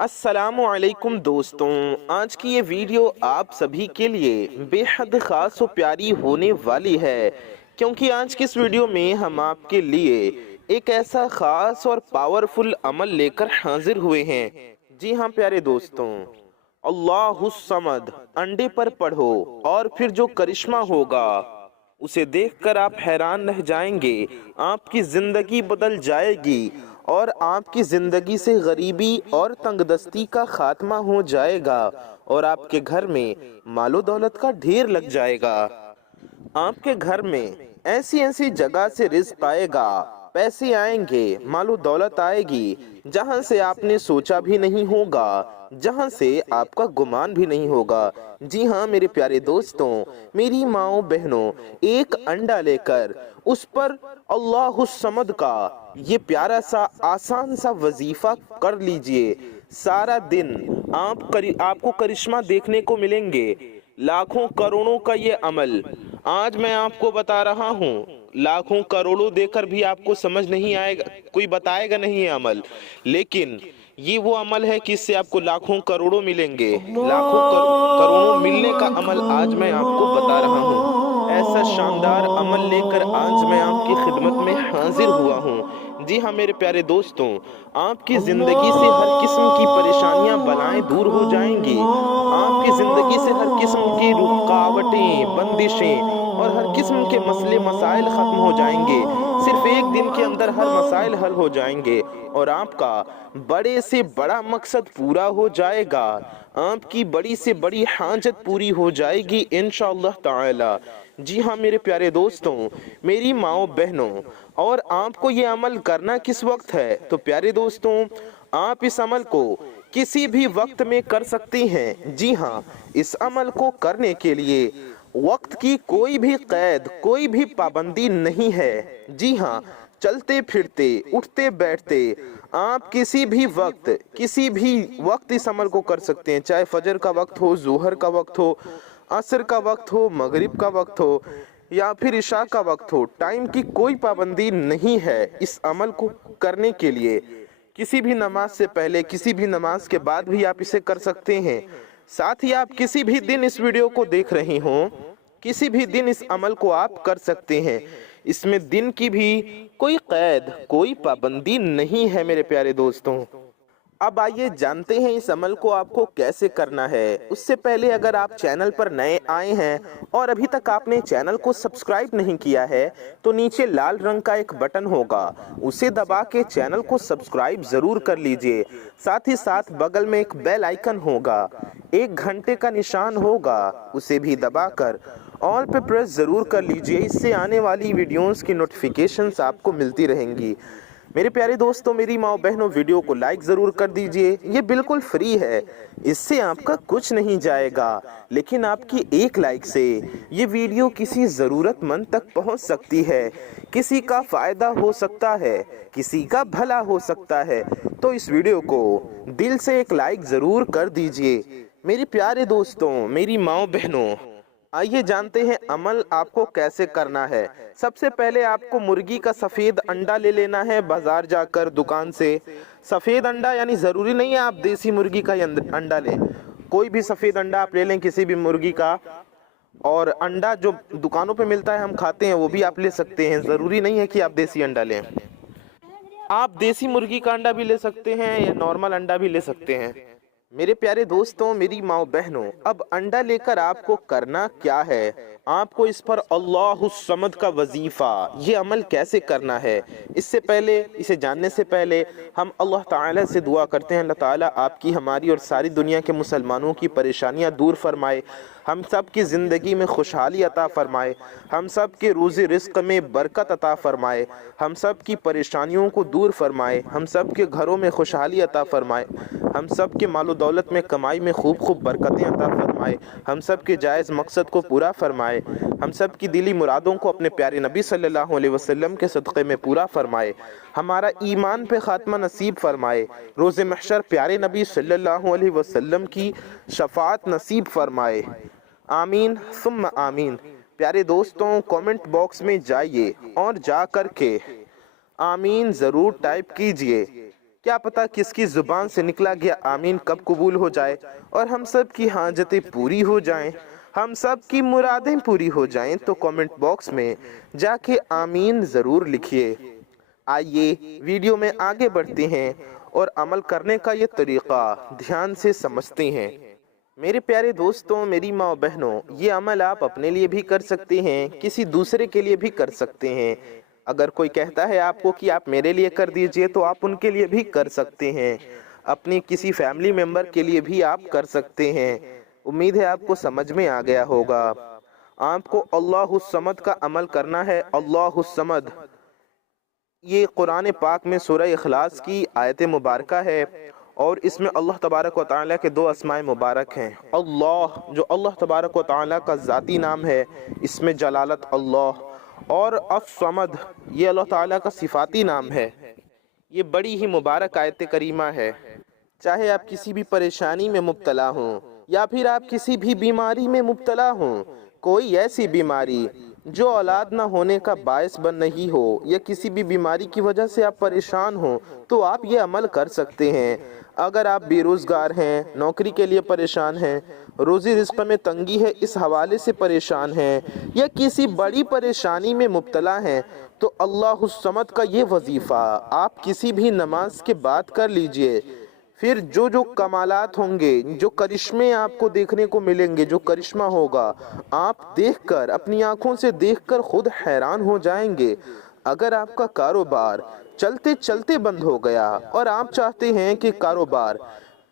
अस्सलामु अलैकुम दोस्तों, आज की ये वीडियो आप सभी के लिए बेहद ख़ास और प्यारी होने वाली है, क्योंकि आज की इस वीडियो में हम आपके लिए एक ऐसा ख़ास और पावरफुल अमल लेकर हाजिर हुए हैं। जी हाँ प्यारे दोस्तों, अल्लाहुस समद अंडे पर पढ़ो और फिर जो करिश्मा होगा उसे देखकर आप हैरान रह जाएंगे। आपकी ज़िंदगी बदल जाएगी और आपकी ज़िंदगी से गरीबी और तंगदस्ती का खात्मा हो जाएगा और आपके घर में मालो दौलत का ढेर लग जाएगा। आपके घर में ऐसी ऐसी जगह से रिज़्क आएगा, पैसे आएंगे, मालो दौलत आएगी जहां से आपने सोचा भी नहीं होगा, जहां से आपका गुमान भी नहीं होगा। जी हाँ मेरे प्यारे दोस्तों, मेरी माओ बहनों, एक अंडा लेकर उस पर अल्लाहुस समद का ये प्यारा सा आसान सा वजीफा कर लीजिए। सारा दिन आपको करिश्मा देखने को मिलेंगे। लाखों करोड़ों का ये अमल आज मैं आपको बता रहा हूँ। लाखों करोड़ों देकर भी आपको समझ नहीं आएगा, कोई बताएगा नहीं ये अमल, लेकिन ये वो अमल है कि इससे आपको लाखों करोड़ों मिलेंगे। करोड़ों मिलने का अमल आज मैं आपको बता रहा हूँ। ऐसा शानदार अमल लेकर आज मैं आपकी खिदमत में हाजिर हुआ हूँ। जी हाँ मेरे प्यारे दोस्तों, आपकी ज़िंदगी से हर किस्म की परेशानियां बलाएं दूर हो जाएंगी। आपकी ज़िंदगी से हर किस्म की रुकावटें, बंदिशें और हर किस्म के मसले मसाइल ख़त्म हो जाएंगे। सिर्फ एक दिन के अंदर हर मसाइल हल हो जाएंगे और आपका बड़े से बड़ा मकसद पूरा हो जाएगा। आपकी बड़ी से बड़ी हाजत पूरी हो जाएगी इंशाअल्लाह ताला। जी हाँ मेरे प्यारे दोस्तों, मेरी माओ बहनों, और आपको ये अमल करना किस वक्त है? तो प्यारे दोस्तों, आप इस अमल को किसी भी वक्त में कर सकती हैं। जी हाँ, इस अमल को करने के लिए वक्त की कोई भी कैद, कोई भी पाबंदी नहीं है। जी हाँ, चलते फिरते, उठते बैठते आप किसी भी वक्त इस अमल को कर सकते हैं। चाहे फजर का वक्त हो, जोहर का वक्त हो, असर का वक्त हो, मगरिब का वक्त हो या फिर इशा का वक्त हो, टाइम की कोई पाबंदी नहीं है इस अमल को करने के लिए। किसी भी नमाज से पहले, किसी भी नमाज के बाद भी आप इसे कर सकते हैं। साथ ही आप किसी भी दिन इस वीडियो को देख रहे हों, किसी भी दिन इस अमल को आप कर सकते हैं। इसमें दिन की भी कोई कैद, कोई पाबंदी नहीं है मेरे प्यारे दोस्तों। अब आइए जानते हैं इस अमल को आपको कैसे करना है। उससे पहले अगर आप चैनल पर नए आए हैं और अभी तक आपने चैनल को सब्सक्राइब नहीं किया है, तो नीचे लाल रंग का एक बटन होगा, उसे दबा के चैनल को सब्सक्राइब जरूर कर लीजिए। साथ ही साथ बगल में एक बेल आइकन होगा, एक घंटे का निशान होगा, उसे भी दबाकर ऑल पे प्रेस ज़रूर कर लीजिए। इससे आने वाली वीडियोस की नोटिफिकेशंस आपको मिलती रहेंगी। मेरे प्यारे दोस्तों, मेरी माँ बहनों, वीडियो को लाइक ज़रूर कर दीजिए। ये बिल्कुल फ्री है, इससे आपका कुछ नहीं जाएगा, लेकिन आपकी एक लाइक से ये वीडियो किसी ज़रूरतमंद तक पहुँच सकती है, किसी का फ़ायदा हो सकता है, किसी का भला हो सकता है। तो इस वीडियो को दिल से एक लाइक ज़रूर कर दीजिए। मेरे प्यारे दोस्तों, मेरी माँ बहनों, आइए जानते हैं अमल आपको कैसे करना है। सबसे पहले आपको मुर्गी का सफ़ेद अंडा ले लेना है बाज़ार जाकर, दुकान से। सफ़ेद अंडा यानी ज़रूरी नहीं है आप देसी मुर्गी का ही अंडा लें, कोई भी सफ़ेद अंडा आप ले लें किसी भी मुर्गी का। और अंडा जो दुकानों पे मिलता है हम खाते हैं, वो भी आप ले सकते हैं। ज़रूरी नहीं है कि आप देसी अंडा लें। आप देसी मुर्गी का अंडा भी ले सकते हैं या नॉर्मल अंडा भी ले सकते हैं। मेरे प्यारे दोस्तों, मेरी माँ बहनों, अब अंडा लेकर आपको करना क्या है? आपको इस पर अल्लाहुस समद का वजीफा, ये अमल कैसे करना है, इससे पहले, इसे जानने से पहले हम अल्लाह ताला से दुआ करते हैं, अल्लाह ताला आपकी, हमारी और सारी दुनिया के मुसलमानों की परेशानियां दूर फरमाए, हम सब की ज़िंदगी में खुशहाली अता फरमाए, हम सब के रोज़ी रिज़्क में बरकत अता फरमाए, हम सब की परेशानियों को दूर फरमाए, हम सब के घरों में खुशहाली अता फरमाए, हम सब के मालो दौलत में, कमाई में खूब खूब बरकतें अता फरमाए, हम सब के जायज़ मकसद को पूरा फरमाए, हम सब की दिली मुरादों को अपने प्यारे नबी सल्लल्लाहु अलैहि वसल्लम के सदक़े में पूरा फरमाए, हमारा ईमान पे ख़ात्मा नसीब फरमाए, रोज़े महशर प्यारे नबी सल्लल्लाहु अलैहि वसल्लम की शफाअत नसीब फरमाए। आमीन सुम्मा आमीन। प्यारे दोस्तों, कमेंट बॉक्स में जाइए और जा कर के आमीन ज़रूर टाइप कीजिए। क्या पता किसकी ज़ुबान से निकला गया आमीन कब कबूल हो जाए और हम सब की हाजतें पूरी हो जाएं, हम सब की मुरादें पूरी हो जाएं। तो कमेंट बॉक्स में जाके आमीन ज़रूर लिखिए। आइए वीडियो में आगे बढ़ते हैं और अमल करने का ये तरीक़ा ध्यान से समझते हैं। मेरे प्यारे दोस्तों, मेरी माँ बहनों, ये अमल आप अपने लिए भी कर सकते हैं, किसी दूसरे के लिए भी कर सकते हैं। अगर कोई कहता है आपको कि आप मेरे लिए कर दीजिए तो आप उनके लिए भी कर सकते हैं, अपने किसी फैमिली मेम्बर के लिए भी आप कर सकते हैं। उम्मीद है आपको समझ में आ गया होगा। आपको अल्लाहुस समद का अमल करना है। अल्लाहुस समद ये कुरान पाक में सूरह इखलास की आयत मुबारक है और इसमें अल्लाह तबारक व तआला के दो अस्माए मुबारक हैं। अल्लाह जो अल्लाह तबारक व तआला का ज़ाती नाम है, इसमें जलालत अल्लाह, और अस-समद ये अल्लाह ताला का सिफाती नाम है। ये बड़ी ही मुबारक आयत करीमा है। चाहे आप किसी भी परेशानी में मुब्तला हों या फिर आप किसी भी बीमारी में मुब्तला हों, कोई ऐसी बीमारी जो औलाद ना होने का बायस बन रही हो या किसी भी बीमारी की वजह से आप परेशान हो, तो आप ये अमल कर सकते हैं। अगर आप बेरोज़गार हैं, नौकरी के लिए परेशान हैं, रोज़ी रिज़्क़ में तंगी है इस हवाले से परेशान हैं, या किसी बड़ी परेशानी में मुब्तला हैं, तो अल्लाहुस समद का ये वजीफ़ा आप किसी भी नमाज के बाद कर लीजिए। फिर जो जो कमालात होंगे, जो करिश्मे आपको देखने को मिलेंगे, जो करिश्मा होगा, आप देखकर, अपनी आंखों से देखकर खुद हैरान हो जाएंगे। अगर आपका कारोबार चलते चलते बंद हो गया और आप चाहते हैं कि कारोबार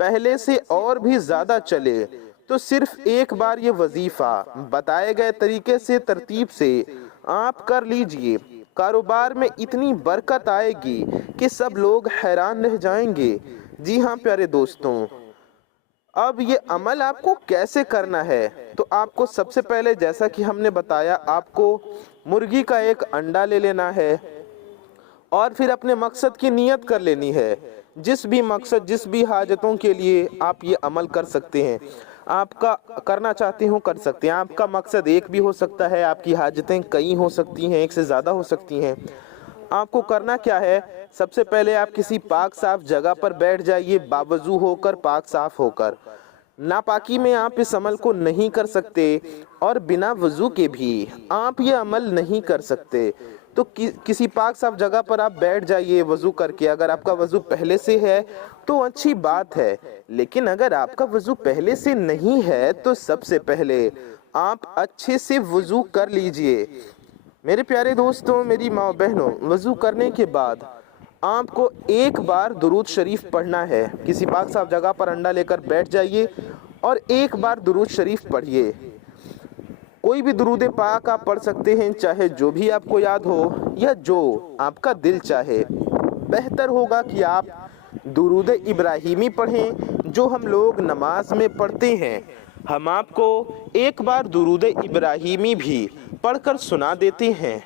पहले से और भी ज़्यादा चले, तो सिर्फ एक बार ये वजीफ़ा बताए गए तरीके से, तरतीब से आप कर लीजिए। कारोबार में इतनी बरकत आएगी कि सब लोग हैरान रह जाएंगे। जी हाँ प्यारे दोस्तों, अब ये अमल आपको कैसे करना है? तो आपको सबसे पहले, जैसा कि हमने बताया, आपको मुर्गी का एक अंडा ले लेना है और फिर अपने मकसद की नियत कर लेनी है। जिस भी मकसद, जिस भी हाजतों के लिए आप ये अमल कर सकते हैं, आपका करना चाहते हो कर सकते हैं। आपका मकसद एक भी हो सकता है, आपकी हाजतें कई हो सकती हैं, एक से ज़्यादा हो सकती हैं। आपको करना क्या है? सबसे पहले आप किसी पाक साफ जगह पर बैठ जाइए, बावजू होकर, पाक साफ होकर। नापाकी में आप इस अमल को नहीं कर सकते और बिना वज़ू के भी आप ये अमल नहीं कर सकते। तो किसी पाक साफ जगह पर आप बैठ जाइए वज़ू करके। अगर आपका वज़ू पहले से है तो अच्छी बात है, लेकिन अगर आपका वज़ू पहले से नहीं है तो सबसे पहले आप अच्छे से वज़ू कर लीजिए। मेरे प्यारे दोस्तों, मेरी माँ बहनों, वज़ू करने के बाद आपको एक बार दुरूद शरीफ पढ़ना है। किसी पाक साफ जगह पर अंडा लेकर बैठ जाइए और एक बार दुरूद शरीफ पढ़िए। कोई भी दुरूद पाक आप पढ़ सकते हैं, चाहे जो भी आपको याद हो या जो आपका दिल चाहे। बेहतर होगा कि आप दुरूद इब्राहीमी पढ़ें, जो हम लोग नमाज में पढ़ते हैं। हम आपको एक बार दुरूद इब्राहीमी भी पढ़कर सुना देते हैं।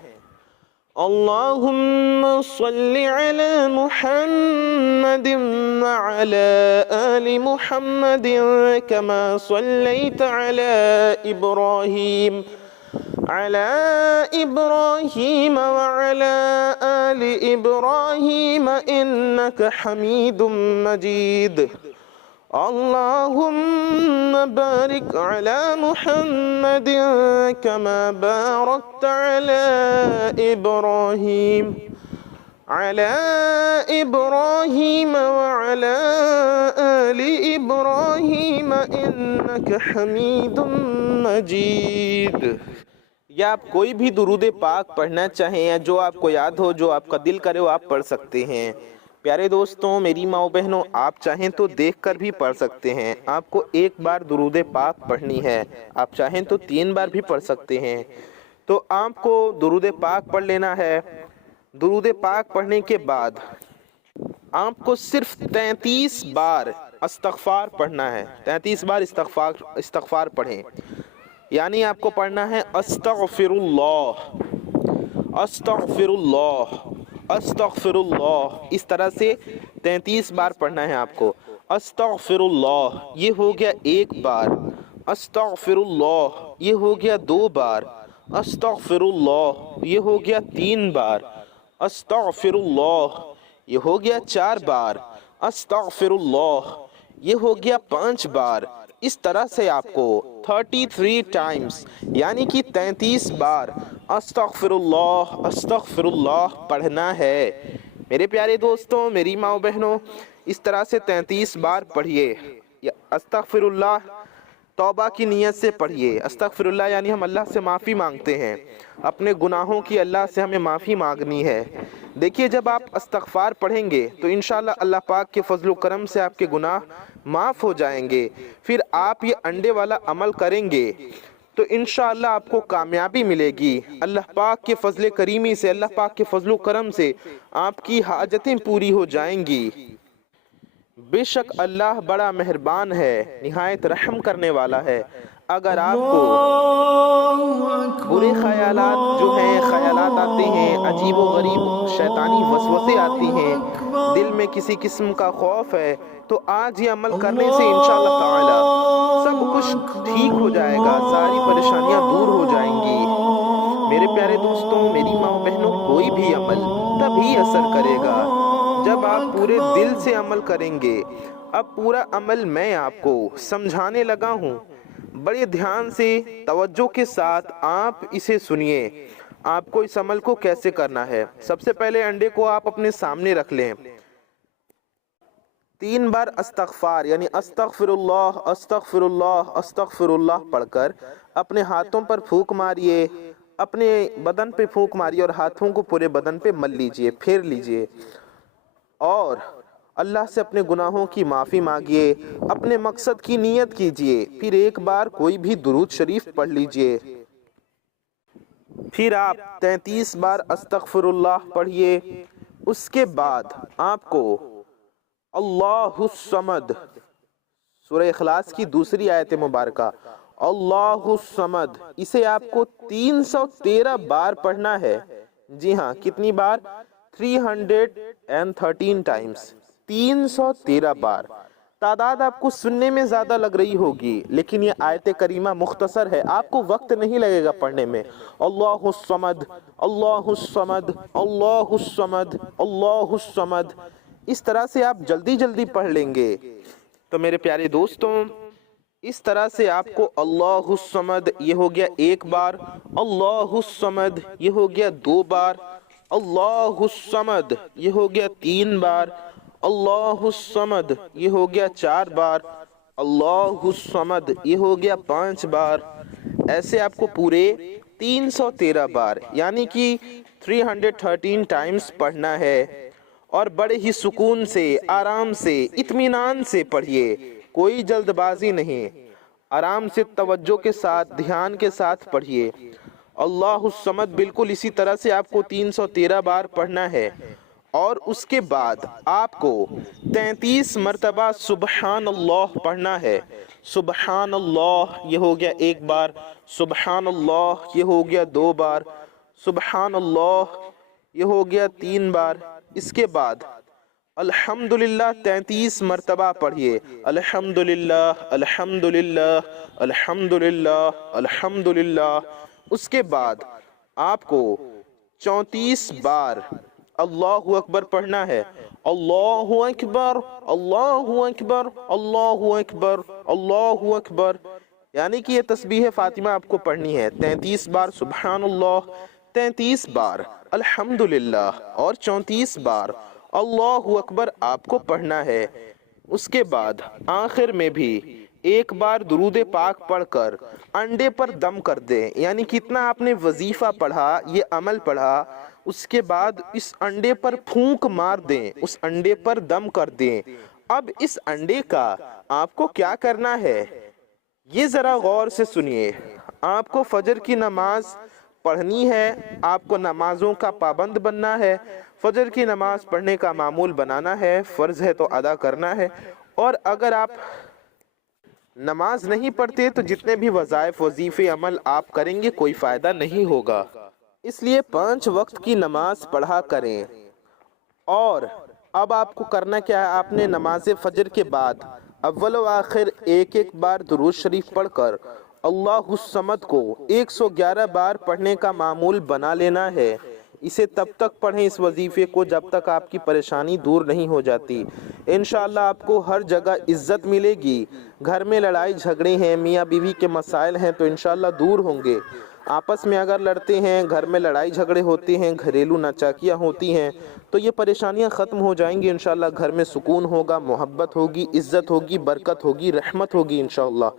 अल्लाहुम्मा सल्लि अला मुहम्मदिन व अला आलि मुहम्मदिन कमा सल्लैता अला इब्राहीम व अला आलि इब्राहीम इन्नका हमीदुम मजीद। अल्लाहुम्मा बारिक अला मुहम्मदिन कमा बारकता अला इब्राहीम व अला आलि इब्राहीम इन्नका हमीदुम मजीद। या आप कोई भी दुरूद पाक पढ़ना चाहें या जो आपको याद हो, जो आपका दिल करे, वो आप पढ़ सकते हैं। प्यारे दोस्तों, मेरी माँ बहनों, आप चाहें तो देखकर भी पढ़ सकते हैं। आपको एक बार दुरूद पाक पढ़नी है, आप चाहें तो 3 बार भी पढ़ सकते हैं। तो आपको दुरूद पाक पढ़ लेना है। दुरूद पाक पढ़ने के बाद आपको सिर्फ 33 बार इस्तग़फ़ार पढ़ना है। 33 बार इस्तग़फ़ार पढ़ें, यानी आपको पढ़ना है अस्तग़फ़िरुल्लाह, अस्तग़फ़िरुल्लाह, अस्तग़फ़िरुल्लाह। इस तरह से 33 बार पढ़ना है आपको। अस्तग़फ़िरुल्लाह ये हो गया 1 बार, अस्तग़फ़िरुल्लाह ये हो गया 2 बार, अस्तग़फ़िरुल्लाह ये हो गया 3 बार, अस्तग़फ़िरुल्लाह ये हो गया 4 बार, अस्तगफिरुल्लाह, ये हो गया 5 बार। इस तरह से आपको 33 टाइम्स यानी कि 33 बार अस्तगफिरुल्लाह अस्तगफिरुल्लाह पढ़ना है। मेरे प्यारे दोस्तों, मेरी माँ बहनों, इस तरह से 33 बार पढ़िए। अस्तगफिरुल्लाह तौबा की नीयत से पढ़िए। अस्तगफिरुल्लाह यानी हम अल्लाह से माफ़ी मांगते हैं, अपने गुनाहों की अल्लाह से हमें माफ़ी मांगनी है। देखिए, जब आप इस्तग़फ़ार पढ़ेंगे तो इंशाअल्लाह अल्लाह पाक के फजल करम से आपके गुनाह माफ़ हो जाएंगे। फिर आप ये अंडे वाला अमल करेंगे तो इंशाअल्लाह आपको कामयाबी मिलेगी। अल्लाह पाक के फजल करीमी से, अल्लाह पाक के फजल करम से आपकी हाजतें पूरी हो जाएंगी। बेशक अल्लाह बड़ा मेहरबान है, निहायत रहम करने वाला है। अगर आपको बुरे ख्यालात जो हैं, ख्यालात आते हैं, अजीब व गरीब शैतानी वसवसे आती हैं, दिल में किसी किस्म का खौफ है, तो आज ये अमल करने से इंशाअल्लाह ताला सब कुछ ठीक हो जाएगा, सारी परेशानियां दूर हो जाएंगी। मेरे प्यारे दोस्तों, मेरी माँ बहनों, कोई भी अमल तभी असर करेगा जब आप पूरे दिल से अमल करेंगे। अब पूरा अमल मैं आपको समझाने लगा हूँ, बड़े ध्यान से तवज्जो के साथ आप इसे सुनिए। आपको इस अमल को कैसे करना है। सबसे पहले अंडे को आप अपने सामने रख लें। 3 बार अस्तगफार यानी अस्तगफिरुल्लाह अस्तगफिरुल्लाह अस्तगफिरुल्लाह पढ़कर अपने हाथों पर फूंक मारिए, अपने बदन पे फूंक मारिए और हाथों को पूरे बदन पे मल लीजिए, फेर लीजिए और अल्लाह से अपने गुनाहों की माफ़ी मांगिए, अपने मकसद की नीयत कीजिए। फिर एक बार कोई भी दुरूद शरीफ पढ़ लीजिए। फिर आप 33 बार अस्तगफिरुल्लाह पढ़िए। उसके बाद आपको अल्लाहुस समद, सूरह इखलास की दूसरी आयत मुबारका अल्लाहुस समद, इसे आपको 313 बार पढ़ना है। जी हाँ, कितनी बार? 313 टाइम्स, 313 बार। तादाद आपको सुनने में ज़्यादा लग रही होगी, लेकिन ये आयत करीमा मुख्तसर है, आपको वक्त नहीं लगेगा पढ़ने में। अल्लाहुस समद अल्लाहुस समद अल्लाहुस समद अल्लाहुस समद, इस तरह से आप जल्दी जल्दी पढ़ लेंगे। तो मेरे प्यारे दोस्तों, इस तरह से आपको अल्लाहुस समद ये हो गया 1 बार, अल्लाहुस समद ये हो गया 2 बार, अल्लाहुस समद ये हो गया 3 बार, अल्लाहुस समद ये हो गया 4 बार, अल्लाहुस समद ये हो गया 5 बार। ऐसे आपको पूरे 313 बार यानी कि 313 टाइम्स पढ़ना है और बड़े ही सुकून से, आराम से, इत्मीनान से पढ़िए, कोई जल्दबाजी नहीं, आराम से तवज्जो के साथ, ध्यान के साथ पढ़िए। अल्लाहुस समद बिल्कुल इसी तरह से आपको 313 बार पढ़ना है और उसके बाद आपको 33 मरतबा सुबहान अल्लाह पढ़ना है। सुबहान अल्लाह ये हो गया 1 बार, सुबहान अल्लाह ये हो गया 2 बार, सुबहान अल्लाह ये हो गया 3 बार। इसके बाद अल्हम्दुलिल्लाह 33 मरतबा पढ़िए। अल्हम्दुलिल्लाह अल्हम्दुलिल्लाह अल्हम्दुलिल्लाह अल्हम्दुलिल्लाह। उसके बाद आपको 34 बार अल्लाहु अकबर पढ़ना है। अल्लाहु अकबर अल्लाहु अकबर अल्लाहु अकबर अल्लाहु अकबर, यानी कि ये तस्बीह फातिमा आपको पढ़नी है। 33 बार सुबहानल्लाह, 33 बार अल्हम्दुलिल्लाह और 34 बार अल्लाहु अकबर आपको पढ़ना है। उसके बाद आखिर में भी 1 बार दुरूद पाक पढ़कर अंडे पर दम कर दें, यानी कितना आपने वजीफा पढ़ा, ये अमल पढ़ा, उसके बाद इस अंडे पर फूंक मार दें, उस अंडे पर दम कर दें। अब इस अंडे का आपको क्या करना है, ये ज़रा गौर से सुनिए। आपको फजर की नमाज पढ़नी है, आपको नमाजों का पाबंद बनना है, फजर की नमाज पढ़ने का मामूल बनाना है, फ़र्ज़ है तो अदा करना है। और अगर आप नमाज नहीं पढ़ते तो जितने भी वज़ाइफ वजीफ़े अमल आप करेंगे कोई फ़ायदा नहीं होगा। इसलिए 5 वक्त की नमाज पढ़ा करें। और अब आपको करना क्या है, आपने नमाज फजर के बाद अव्वल व आखिर 1-1 बार दुरूद शरीफ पढ़कर अल्लाहुस समद को 111 बार पढ़ने का मामूल बना लेना है। इसे तब तक पढ़ें इस वजीफे को जब तक आपकी परेशानी दूर नहीं हो जाती। इंशाअल्लाह आपको हर जगह इज्जत मिलेगी। घर में लड़ाई झगड़े हैं, मियाँ बीवी के मसाइल हैं तो इंशाअल्लाह दूर होंगे। आपस में अगर लड़ते हैं, घर में लड़ाई झगड़े होते हैं, घरेलू नाचाकियाँ होती हैं तो ये परेशानियाँ ख़त्म हो जाएंगी इंशाअल्लाह। घर में सुकून होगा, मोहब्बत होगी, इज़्ज़त होगी, बरकत होगी, रहमत होगी इंशाअल्लाह।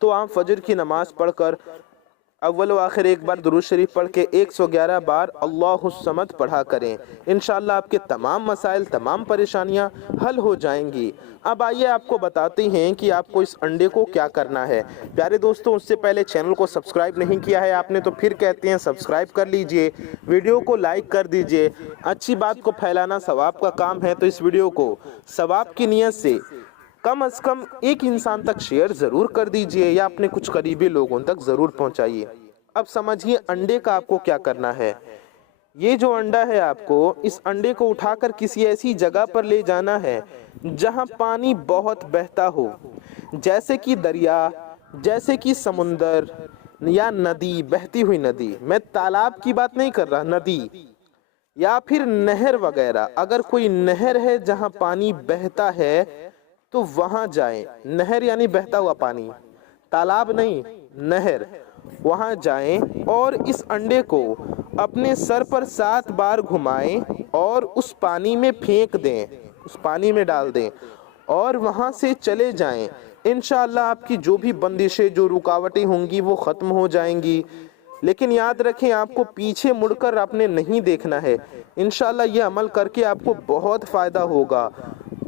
तो आप फजर की नमाज़ पढ़कर अव्वल व आखिर एक बार दुरूद शरीफ पढ़ के 111 बार अल्लाहुस्समद पढ़ा करें। इंशाअल्लाह आपके तमाम मसाइल, तमाम परेशानियां हल हो जाएंगी। अब आइए आपको बताते हैं कि आपको इस अंडे को क्या करना है। प्यारे दोस्तों, उससे पहले चैनल को सब्सक्राइब नहीं किया है आपने तो फिर कहते हैं सब्सक्राइब कर लीजिए, वीडियो को लाइक कर दीजिए। अच्छी बात को फैलाना सवाब का काम है तो इस वीडियो को सवाब की नीयत से कम एक इंसान तक शेयर ज़रूर कर दीजिए या अपने कुछ करीबी लोगों तक ज़रूर पहुंचाइए। अब समझिए अंडे का आपको क्या करना है। ये जो अंडा है, आपको इस अंडे को उठाकर किसी ऐसी जगह पर ले जाना है जहां पानी बहुत बहता हो, जैसे कि दरिया, जैसे कि समुंदर या नदी, बहती हुई नदी। मैं तालाब की बात नहीं कर रहा, नदी या फिर नहर वगैरह। अगर कोई नहर है जहां पानी बहता है तो वहां जाएं। नहर यानी बहता हुआ पानी, तालाब नहीं, नहर। वहां जाएं और इस अंडे को अपने सर पर 7 बार घुमाएं और उस पानी में फेंक दें, उस पानी में डाल दें और वहां से चले जाएं। इंशाअल्लाह आपकी जो भी बंदिशें, जो रुकावटें होंगी वो ख़त्म हो जाएंगी। लेकिन याद रखें, आपको पीछे मुड़कर आपने नहीं देखना है। इंशाअल्लाह ये अमल करके आपको बहुत फ़ायदा होगा।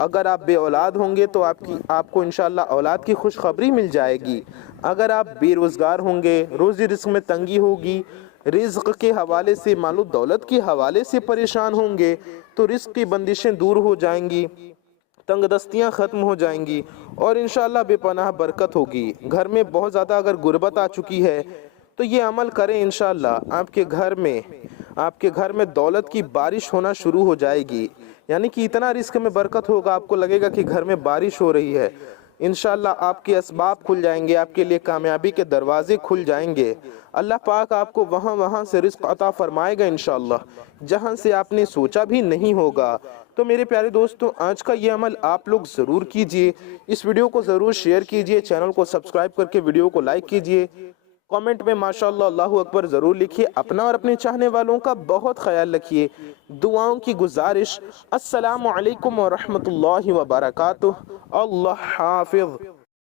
अगर आप बे औलाद होंगे तो आपको इंशाअल्लाह औलाद की खुशखबरी मिल जाएगी। अगर आप बेरोज़गार होंगे, रोज़ी रिज़्क़ में तंगी होगी, रिज़्क़ के हवाले से, मालो दौलत के हवाले से परेशान होंगे तो रिज़्क़ की बंदिशें दूर हो जाएंगी, तंगदस्तियाँ ख़त्म हो जाएंगी और इंशाअल्लाह बेपनाह बरकत होगी। घर में बहुत ज़्यादा अगर गुर्बत आ चुकी है तो ये अमल करें, इंशाअल्लाह आपके घर में दौलत की बारिश होना शुरू हो जाएगी। यानी कि इतना रिस्क में बरकत होगा, आपको लगेगा कि घर में बारिश हो रही है। इंशाअल्लाह आपके असबाब खुल जाएंगे, आपके लिए कामयाबी के दरवाजे खुल जाएंगे। अल्लाह पाक आपको वहाँ से रिस्क अता फरमाएगा इंशाअल्लाह, जहाँ से आपने सोचा भी नहीं होगा। तो मेरे प्यारे दोस्तों, आज का ये अमल आप लोग ज़रूर कीजिए। इस वीडियो को ज़रूर शेयर कीजिए, चैनल को सब्सक्राइब करके वीडियो को लाइक कीजिए। कमेंट में माशाअल्लाह अल्लाहु अकबर ज़रूर लिखिए। अपना और अपने चाहने वालों का बहुत ख्याल रखिए। दुआओं की गुजारिश। अस्सलामु अलैकुम व रहमतुल्लाहि व बरकातुहू। अल्लाह हाफ़िज़।